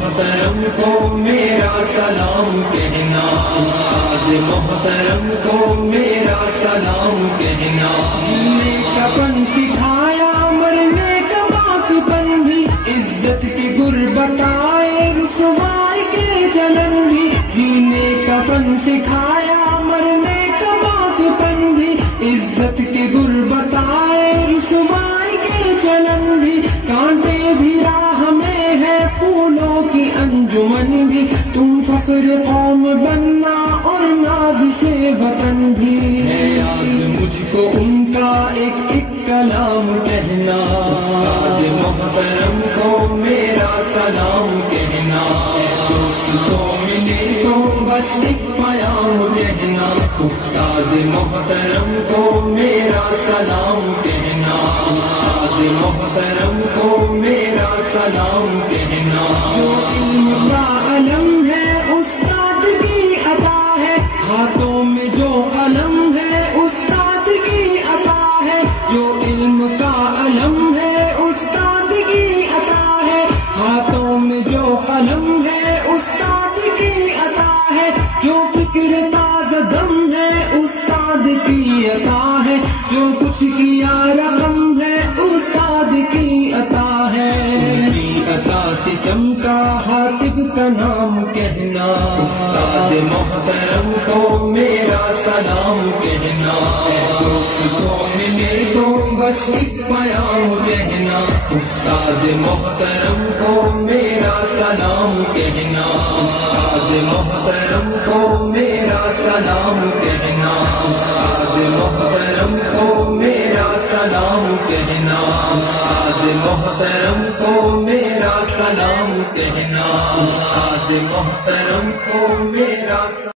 محترم کو میرا سلام کہنا، استاد محترم کو میرا سلام کہنا۔ جینے کا پن سکھایا مرنے کا باقپن بھی، عزت کے گر بتائے رسوائی کے چلن بھی۔ جینے کا پن سکھایا مرنے کا باقپن بھی، عزت کے گر بتائے رسوائی کے چلن بھی۔ کانٹے بھی راہ میں ہے پھولوں کی انجمن بھی، تم فخر قوم بننا اور نازش وطن بھی۔ ہے یاد مجھ کو ان کا ایک ایک کلام کہنا، استاد محترم کو میرا سلام کہنا۔ دوستوں ملے تو بس ایک پیام کہنا، استاد محترم کو میرا سلام کہنا، استاد محترم کو میرا سلام کہنا۔ جو علم کا علم ہے استاد کی عطا ہے، ہاتھوں میں جو قلم ہے استاد کی عطا ہے۔ جو علم کا علم ہے استاد کی عطا ہے، ہاتھوں میں جو قلم ہے استاد کی عطا ہے۔ جو فکر تازہ دم ہے استاد کی عطا ہے، جو کچھ کیا رقم ہے استاد کی عطا ہے۔ میری عطا سے چمکا حاطب کا نام کہنا، استاد محترم کو میرا سلام کہنا۔ دوستوں ملے تو بس ایک پیام کہنا، استاد محترم کو میرا سلام کہنا، استاد محترم کو میرا سلام کہنا، استاد محترم کو میرا سلام کہنا، استاد محترم کو میرا سلام کہنا، استاد محترم کو میرا